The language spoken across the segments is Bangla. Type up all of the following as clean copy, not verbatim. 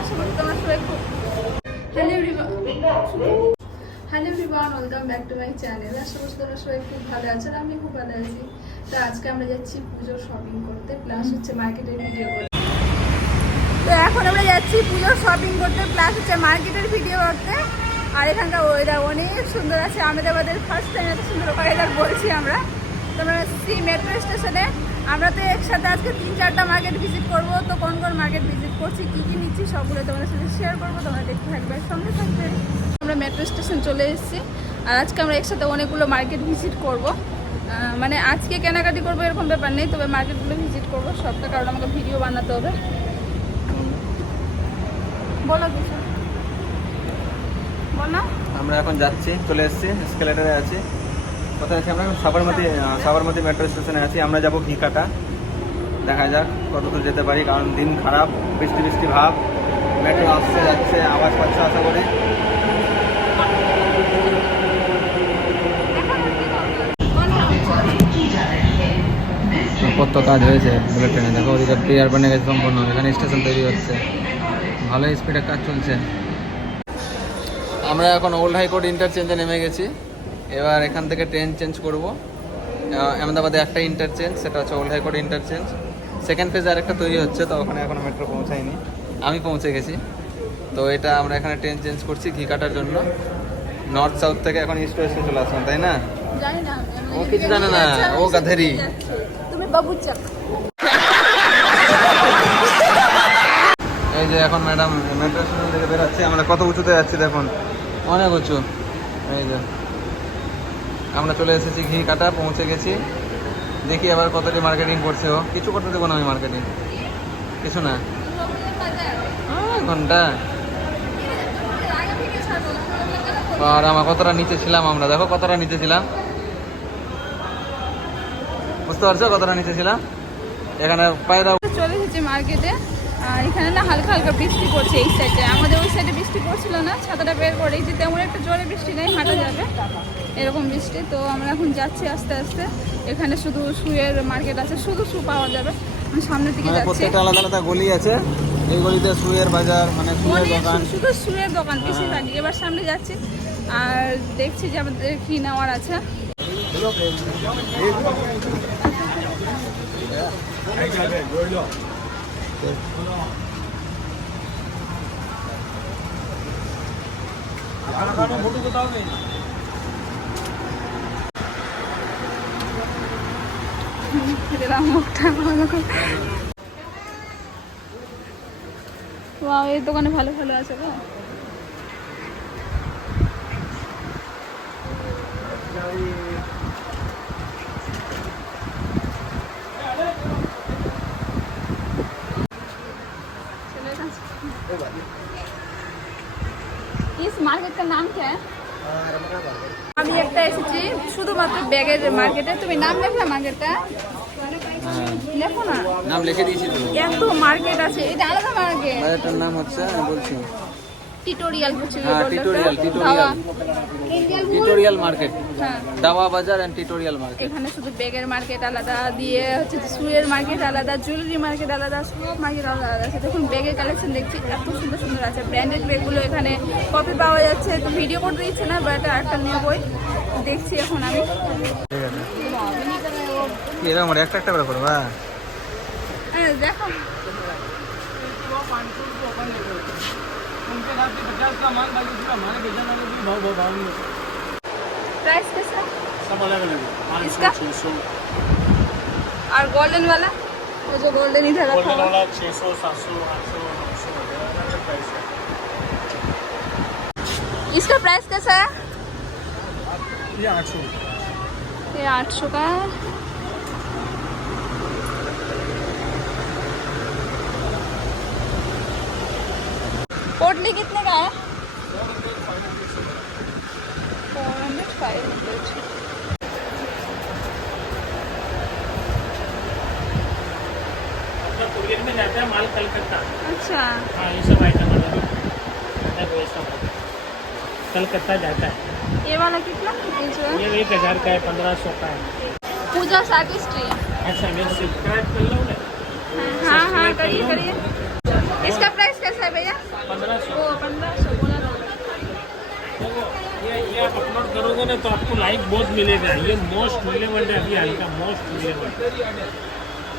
আশা করি তোমরা সবাই খুব hello everyone, welcome back to my channel. আশা করি তোমরা সবাই খুব ভালো আছেন, আমি খুব ভালো আছি। তো আজকে আমরা যাচ্ছি পুজোর শপিং করতে, প্লাস হচ্ছে মার্কেটের ভিডিও করতে। তো এখন আমরা যাচ্ছি পুজোর শপিং করতে, প্লাস হচ্ছে মার্কেটের ভিডিও করতে। আর এখানকার ওয়েদার অনেক সুন্দর আছে। আহমেদাবাদের ফার্স্ট টাইম এত সুন্দর ওয়েদার বলছি আমরা। তো আমরা সি মেট্রো স্টেশনে। আমরা তো একসাথে আজকে 3-4টা মার্কেট ভিজিট করবো। তো কোন কোন মার্কেট ভিজিট করছি, কী কী নিচ্ছি, সবগুলো তোমাদের সাথে শেয়ার করবো। তোমরা দেখতে থাকবে, সঙ্গে থাকবে। আমরা মেট্রো স্টেশন চলে এসেছি। আর আজকে আমরা একসাথে অনেকগুলো মার্কেট ভিজিট করব। মানে আজকে কেনাকাটি করবো এরকম ব্যাপার নেই, তবে মার্কেটগুলো ভিজিট করবো সবটা, কারণ আমাকে ভিডিও বানাতে হবে। বলো কিছু বলো। আমরা এখন যাচ্ছি, চলে এসেছি, এসকেলেটারে আছি। কোথায় আছি আমরা? সাবরমতী মেট্রো স্টেশনে আছি। আমরা যাবো ঘিকাটা। দেখা যাক কতদূর যেতে পারি, কারণ দিন খারাপ, বৃষ্টি বৃষ্টি ভাব। মেট্রো আসছে যাচ্ছে, আওয়াজ পাচ্ছে আশা করি। কত কাজ হয়েছে বুলেট ট্রেনে, দেখো ওদিকে প্লেয়ার বানিয়ে গেছে সম্পূর্ণ। এখানে স্টেশন তৈরি হচ্ছে, ভালো স্পিডে কাজ চলছে। আমরা এখন ওল্ড হাইকোর্ট ইন্টারচেঞ্জে নেমে গেছি। এবার এখান থেকে ট্রেন চেঞ্জ করব। আহমেদাবাদে একটা ইন্টারচেঞ্জ, সেটা হচ্ছে ওল্ড হাইকোর্ট ইন্টারচেঞ্জ। সেকেন্ড ফেজে আরেকটা তৈরি হচ্ছে, তো ওখানে এখনো মেট্রো পৌঁছায়নি, আমি পৌঁছে গেছি। তো এটা আমরা এখানে ট্রেন চেঞ্জ করছি ঘি কাটার জন্য। নর্থ সাউথ থেকে এখন ইস্ট ওয়েস্টে চলে আসলাম, তাই না? জানি না, ও কিছু জানে না, ও গাধেরি। তুমি বাবুচা। এই যে এখন ম্যাডাম মেট্রো স্টেশন থেকে বেরোচ্ছি। আমরা কত উঁচুতে যাচ্ছি দেখুন, অনেক উঁচু। এই যে আমরা চলে এসেছি ঘি কাটা, পৌঁছে গেছি। দেখি আবার কতটি মার্কেটিং করছে ও। কিছু করতে দেবো না আমি মার্কেটিং, কিছু না। ঘন্টা আর আমার কতটা নিচে ছিলাম আমরা, দেখো কতটা নিচে ছিলাম, বুঝতে পারছো কতটা নিচে ছিলাম। এখানে পায়রা চলে এসেছি মার্কেটে। আর এখানে না হালকা হালকা বৃষ্টি পড়ছে এই সাইডে, আমাদের ওই সাইডে বৃষ্টি পড়ছিল না। ছাতাটা বের করে যে তেমন একটা জোরে বৃষ্টি নেই, হাঁটা যাবে এরকম বৃষ্টি। তো আমরা এখন যাচ্ছি আস্তে আস্তে। এখানে শুধু শুয়ের মার্কেট আছে, শুধু শু পাওয়া যাবে। সামনের দিকে যাচ্ছি, প্রত্যেকটা আলাদা আলাদা গলি আছে। এই গলিতে শুয়ের বাজার, মানে শুয়ের দোকান, শুধু শুয়ের দোকান বেশিরভাগই। এবার সামনে যাচ্ছি আর দেখছি যে আমাদের কি নেওয়ার আছে। এই দোকানে ভালো ভালো আছে গো। इस मार्केट का नाम क्या है? আমি একটা এসেছি শুধুমাত্র ব্যাগের মার্কেটে। তুমি নাম লেখো মার্কেটটা, লেখো না। নাম লিখে দিয়েছি তো। এত মার্কেট আছে, এটা আলাদা মার্কেট। মার্কেটের নাম হচ্ছে, আমি বলছি, টিটোরিয়াল হচ্ছে। হ্যাঁ টিটোরিয়াল মার্কেট। হ্যাঁ, দাওয়া বাজার এন্ড টিটোরিয়াল মার্কেট। এখানে শুধু ব্যাগের মার্কেট আলাদা দিয়ে হচ্ছে, শুয়ের মার্কেট আলাদা, জুয়েলারি মার্কেট আলাদা, সব মার্কেট আলাদা আছে। দেখুন ব্যাগের কালেকশন দেখছি, এত সুন্দর সুন্দর আছে। ব্র্যান্ডেড ব্যাগগুলো এখানে কপি পাওয়া যাচ্ছে। তো ভিডিও করতে দিচ্ছে না, বাট একটা নিয়ে বই দেখছি এখন আমি। এরকম একটা একটা করে করবা? হ্যাঁ দেখো, प्राइस कैसा? सब अलग अलग है। इसका? 600 और गोल्डन वाला, वो जो गोल्डन इधर रखा गोल्डन हुआ वाला 600 700 800 900 अलग प्राइस है। इसका प्राइस कैसा है? ये 800। ये 800 का है। पोटली कितने का है? 400 500। अपना कुरियर में जाता है माल कलकत्ता। अच्छा, हाँ ये सब आइटम अलग है, वो सब कलकत्ता जाता है। ये वाला कितना? ये जो है ये 1000 का है, 1500 का है। पूजा साकिस्ट्री। अच्छा मेरे सब्सक्राइब कर लो ना। हाँ हाँ करिए करिए। इसका प्राइस कैसा है भैया? 1500। वो 1500 बोला था। ये आप अपलोड करोगे ना तो आपको लाइक बहुत मिलेगा। ये मोस्ट रिलेवेंट है अभी हाल का, मोस्ट रिलेवेंट।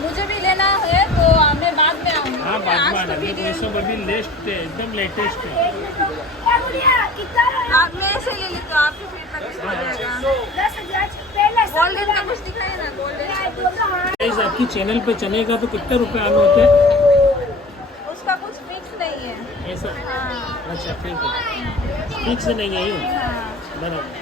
मुझे भी लेना है तो मैं बाद में आऊंगी। हाँ, बाद में आज आना। तो ये वीडियो सब अभी लेटेस्ट है, एकदम लेटेस्ट है। आप मेरे से ले लीजिए, आपके फिर तक हो जाएगा। गोल्डन का कुछ दिखाइए ना, गोल्डन गाइस, आपकी चैनल पे चलेगा तो कितने रुपए आने होते हैं? उसका कुछ फिक्स नहीं है। ऐसा? हाँ अच्छा, ठीक है, फिक्स नहीं है ये। हाँ। बराबर।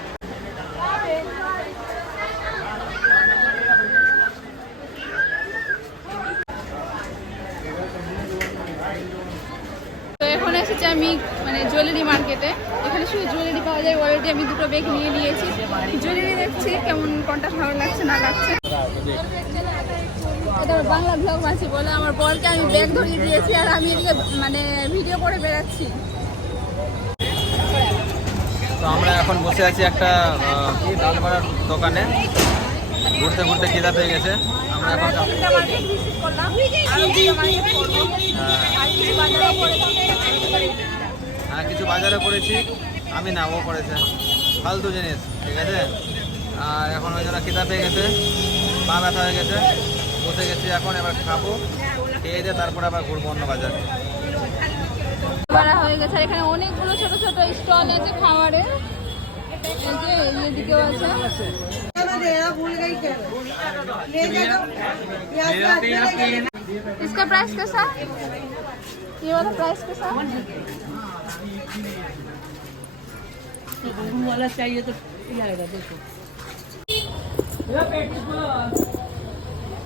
তো এখন এসেছি আমি মানে জুয়েলারি মার্কেটে। এখানে শুধু জুয়েলারি পাওয়া যায়। অলরেডি আমি দুটো ব্যাগ নিয়ে নিয়েছি। জুয়েলারি দেখছি কেমন, কোনটা ভালো লাগছে না লাগছে। এটা বাংলা ব্লগ মাসি বলে আমার বরকে আমি ব্যাগ ধরিয়ে দিয়েছি আর আমি এদিকে মানে ভিডিও করে বেড়াচ্ছি। তো আমরা এখন বসে আছি একটা ডাল বড়ার দোকানে, ঘুরতে ঘুরতে খিদা পেয়ে গেছে। আমরা এখন তিনটা মার্কেট ভিজিট করলাম, আরো দুটো মার্কেট করবো, আর কিছু বাজারও করেছি। হ্যাঁ, কিছু বাজারে করেছি, আমি না, ও করেছে ফালতু জিনিস, ঠিক আছে। আর এখন ওই জন্য খিদা পেয়ে গেছে, পা ব্যথা হয়ে গেছে, বসে গেছি এখন। এবার খাবো, খেয়ে দিয়ে তারপরে আবার ঘুরবো অন্য বাজার। বাড়া হয়ে গেছে। আর এখানে অনেকগুলো ছোট ছোট স্টল আছে খাবারের। এই যে এদিকেও আছে। इसका प्राइस कैसा? ये वाला प्राइस कैसा? वाला चाहिए तो आएगा, देखो।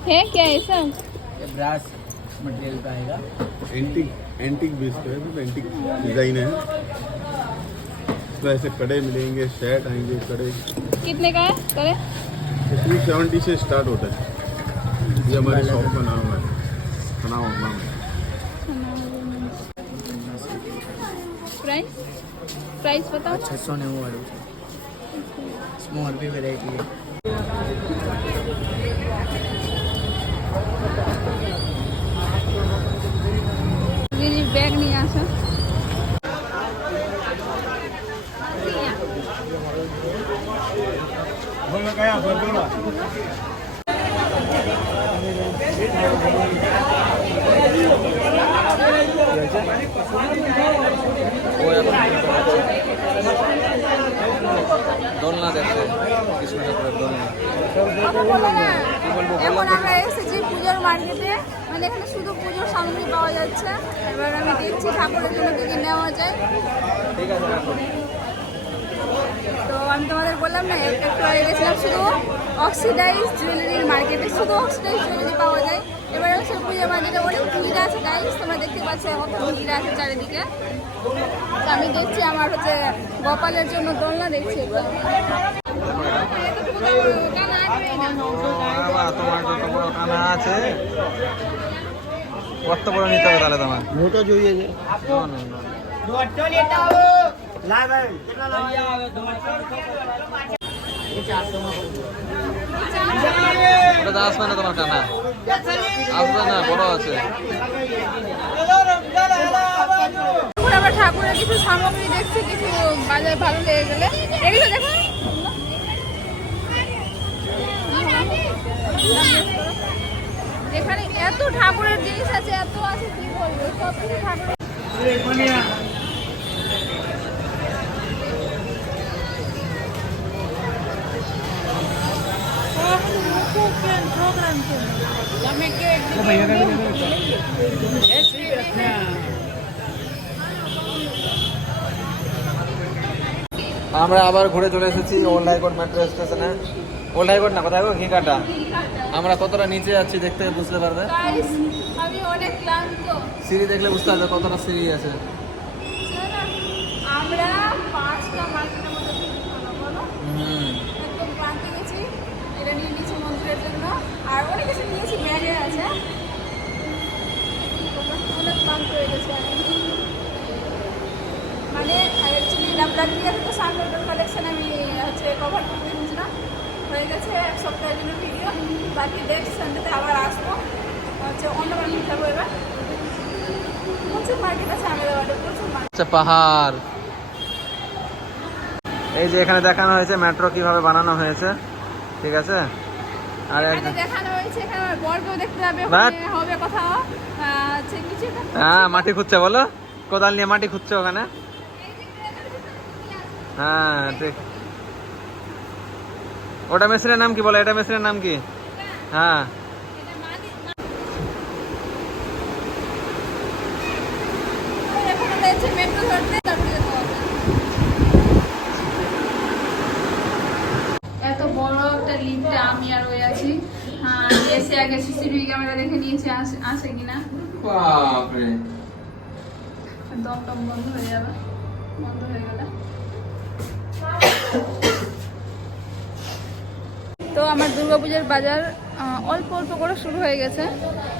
है क्या है सब? ये ब्रास मटेरियल का आएगा। एंटीक बेस पे है, एंटीक डिजाइन है। इसमें ऐसे कड़े मिलेंगे, शर्ट आएंगे, कड़े कितने का है करे? 270 से स्टार्ट होता है। ये हमारे शॉप का नाम है, नाम है। प्राइस प्राइस बताओ। 690 वाले इसमें और भी वैरायटी है। ये बैग नहीं आसा। ও এখন দোলনা দেখছে, কৃষ্ণ ঠাকুরের দোলনা। কি বলবো, এখন আমরা এসেছি পুজোর মার্কেটে। মানে এখানে শুধু পুজোর সামগ্রী পাওয়া যাচ্ছে। এবার আমি দেখছি ঠাকুরের জন্য কি কি নেওয়া যায়। ঠিক আছে, রাখো। তো আমি তোমাদের বললাম না, একটু আগে গেছিলাম শুধু অক্সিডাইজ জুয়েলারির মার্কেটে। শুধু অক্সিডাইজ জুয়েলারি পাওয়া যায়। এবার হচ্ছে পুজো বাজারে অনেক ভিড় আছে গাইস, তোমরা দেখতে পাচ্ছ কত ভিড় আছে চারিদিকে। তো আমি দেখছি আমার হচ্ছে গোপালের জন্য দোলনা দেখছি। তোমার যত বড় কানা আছে, কত বড় নিতে হবে তাহলে তোমার? मोटो જોઈએ છે। ওটা তো আসবে না তোমার কানা, আসবে না, বড় আছে। এখন আমরা ঠাকুরের কিছু সামগ্রী দেখছি, কিছু বাজার ভালো লেগে গেলে এগুলো দেখো। এখানে এত ঠাকুরের জিনিস আছে, এত আছে কি বলবো, সব কিছু ঠাকুরের। আমরা আবার ঘুরে চলে এসেছি ওল্ড হাইকোর্ট মেট্রো স্টেশনে। ওল্ড হাইকোর্ট না, কোথায় গো, ঘিকাটা। আমরা কতটা নিচে যাচ্ছি দেখতে বুঝতে পারবে। Guys, আমি অনেক ক্লান্ত। সিঁড়ি দেখলে বুঝতে পারবে কতটা সিঁড়ি আছে। আমরা 5টা মার্কেটের মধ্যে বলো একদম ক্লান্তি গেছি। এটা নিয়ে নিয়েছি মন্দিরের জন্য, আর অনেক কিছু নিয়েছি, ব্যাগে আছে। অনেক ক্লান্ত হয়ে গেছে মানে অ্যাকচুয়ালি ডাবলাগুলি আছে তো সানডের কালেকশন আমি হচ্ছে কভার করে নিয়েছিলাম। হয়ে গেছে এক সপ্তাহের জন্য ভিডিও, বাকি নেক্সট সানডেতে আবার আসবো, হচ্ছে অন্যবার নিয়ে যাবো। এবার হচ্ছে মার্কেট আছে আহমেদাবাদে, প্রচুর মার্কেট। আচ্ছা পাহাড়, এই যে এখানে দেখানো হয়েছে মেট্রো কিভাবে বানানো হয়েছে, ঠিক আছে। আর এখানে দেখানো হয়েছে, এখানে আমার বরকেও দেখতে হবে, বাট- ওখানে হবে কোথাও হচ্ছে কিছু একটা খুঁজছে। হ্যাঁ মাটি খুঁজছে, বলো কোদাল নিয়ে মাটি খুঁজছে ওখানে। এই যে ট্রেনের ভিতরে কি আছে? হ্যাঁ ঠিক। ওটা মেশিনের নাম কি বলো, এটা মেশিনের নাম কি? হ্যাঁ এটা এখন আমরা হচ্ছে মেট্রো ধরতে, তারপরে যেতে হবে। এত বড় একটা লিফটে আমি আর ওই আছি। এসে আগে সিসিটিভি ক্যামেরা দেখে নিয়েছি আছে কিনা। বাপরে, দম টম বন্ধ হয়ে যাবে, বন্ধ হয়ে গেলে। তো আমার দুর্গাপূজার বাজার অল্প অল্প করে শুরু হয়ে গেছে,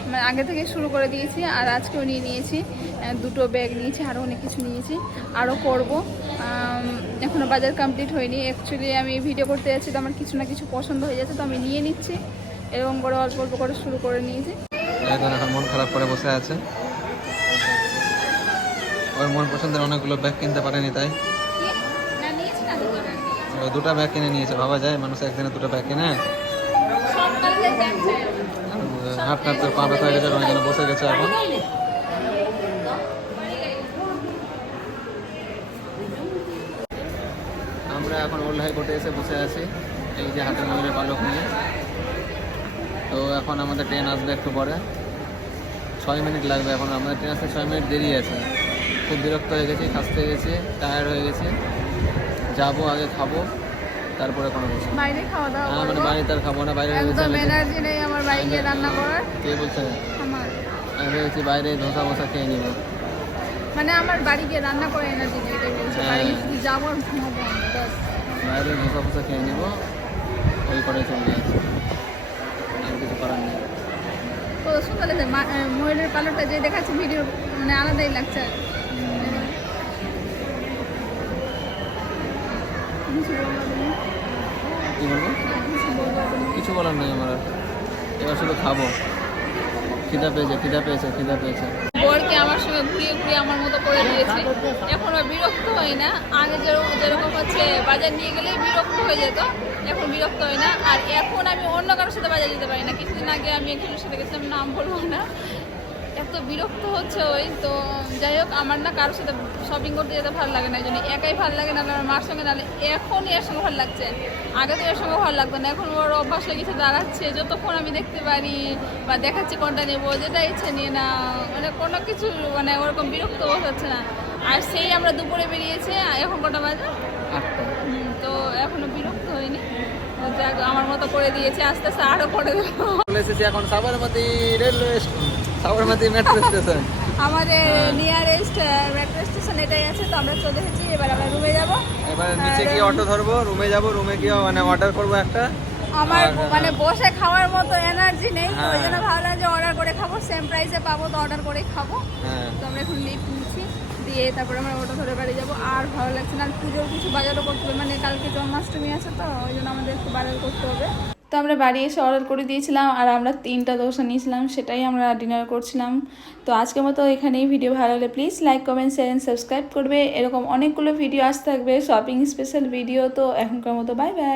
মানে আগে থেকে শুরু করে দিয়েছি। আর আজকেও নিয়ে নিয়েছি, দুটো ব্যাগ নিয়েছি, আরও অনেক কিছু নিয়েছি, আরও করব। এখনও বাজার কমপ্লিট হয়নি। অ্যাকচুয়ালি আমি ভিডিও করতে যাচ্ছি, তো আমার কিছু না কিছু পছন্দ হয়ে যাচ্ছে, তো আমি নিয়ে নিচ্ছি। এরকম করে অল্প অল্প করে শুরু করে নিয়েছি। এখন এখন মন খারাপ করে বসে আছে, ওর মন পছন্দের অনেকগুলো ব্যাগ কিনতে পারেনি, তাই কি? না নিয়েছি না, দুটো ব্যাগ নিয়েছি। ও দুটো ব্যাগ কিনে নিয়েছে। ভাবা যায় মানুষ একদিনে দুটো ব্যাগ কিনে? সকালে ব্যাগ চাই আমার। হাঁটতে হাঁটতে পা ব্যথা হয়ে গেছে, অনেক জন্য বসে গেছে এখন। আমরা এখন ওল্ড হাইকোর্টে এসে বসে আছি, এই যে হাতের ময়ূরের পালক নিয়ে। তো এখন আমাদের ট্রেন আসবে একটু পরে, 6 মিনিট লাগবে। এখন আমাদের ট্রেন আসতে 6 মিনিট দেরি আছে। খুব বিরক্ত হয়ে গেছি, খাসতে গেছি, টায়ার্ড হয়ে গেছি। যাবো আগে খাবো, তারপরে কোনো কিছু। বাইরে খাওয়া দাওয়া হ্যাঁ মানে করবো। বাড়িতে আর খাবো না, বাইরে একদম এনার্জি নেই আমার বাইরে রান্না করার। কে বলছে? আমার আমি ভেবেছি বাইরে ধোসা বসা খেয়ে নিবো। মানে আমার বাড়ি গিয়ে রান্না করে এনার্জি নেই, এটাই বলছে। হ্যাঁ। বাড়ি গিয়ে শুধু যাবো আর ঘুমাবো আমি, ব্যাস। বাইরে ধোসা ফোসা খেয়ে নিবো, ওই করে চলে যাচ্ছি, আর কিছু করার নেই। তো সুন্দর লাগছে ময়ূরের পালকটা যে দেখাচ্ছে ভিডিও, মানে আলাদাই লাগছে আর। কিছু বলবো তুমি? কি বলবো? কিছু বলবো তুমি? কিছু বলার নেই আমার আর। এবার শুধু খাবো, খিদা পেয়েছে খিদা পেয়েছে খিদা পেয়েছে। বরকে আমার সঙ্গে ঘুরিয়ে ঘুরিয়ে আমার মতো করে দিয়েছে। এখন আর বিরক্ত হয় না, আগে যেরকম হচ্ছে বাজার নিয়ে গেলে বিরক্ত হয়ে যেত, এখন বিরক্ত হয় না। আর এখন আমি অন্য কারোর সাথে বাজার যেতে পারি না। কিছুদিন আগে আমি একজনের সাথে গেছিলাম, নাম বলবো না, এত বিরক্ত হচ্ছে ওই। তো যাই হোক, আমার না কারোর সাথে শপিং করতে যেতে ভালো লাগে না, এই জন্য একাই ভালো লাগে, না আমার মার সঙ্গে নাহলে। এখনই এর সঙ্গে ভালো লাগছে, আগে তো এর সঙ্গে ভালো লাগতো না। এখন ওর অভ্যাস লেগেছে, দাঁড়াচ্ছে যতক্ষণ আমি দেখতে পারি বা দেখাচ্ছি কোনটা নেবো, যেটা ইচ্ছে নিয়ে না, মানে কোনো কিছু মানে ওরকম বিরক্ত হচ্ছে না। আর সেই আমরা দুপুরে বেরিয়েছে, এখন কটা বাজে? 8টা। তো এখনো বিরক্ত হয়নি। তো যাক, আমার মতো করে দিয়েছে, আস্তে আস্তে আরও করে দেবো। চলে এসেছি এখন Sabarmati railway Sabarmati metro station. আমাদের নিয়ারেস্ট মেট্রো স্টেশন এটাই আছে, তো আমরা চলে এসেছি। এবার আমরা রুমে যাব। এবার নিচে গিয়ে অটো ধরবো, রুমে যাব, রুমে গিয়ে মানে অর্ডার করবো একটা। আমার আর- মানে বসে খাওয়ার মতো এনার্জি নেই, তো ওই হ্যাঁ। জন্য ভাবলাম যে অর্ডার করে খাবো, সেম প্রাইসে পাবো, তো অর্ডার করে খাবো। হ্যাঁ তো আমরা এখন লিফট নিচ্ছি, দিয়ে তারপরে আমরা অটো ধরে বাড়ি যাবো। আর ভালো লাগছে না, আর পুজোর কিছু বাজারও করতে হবে, মানে কালকে জন্মাষ্টমী আছে, তো ওই জন্য আমাদের একটু বাজার করতে হবে। তো আমরা বাড়ি এসে অর্ডার করে দিয়েছিলাম, আর আমরা 3টা দোসা নিয়েছিলাম, সেটাই আমরা ডিনার করছিলাম। তো আজকের মতো এখানেই। ভিডিও ভালো লাগলে please like comment share and subscribe করবে। এরকম অনেকগুলো ভিডিও আসতে থাকবে, শপিং স্পেশাল ভিডিও। তো এখনকার মতো বাই বাই।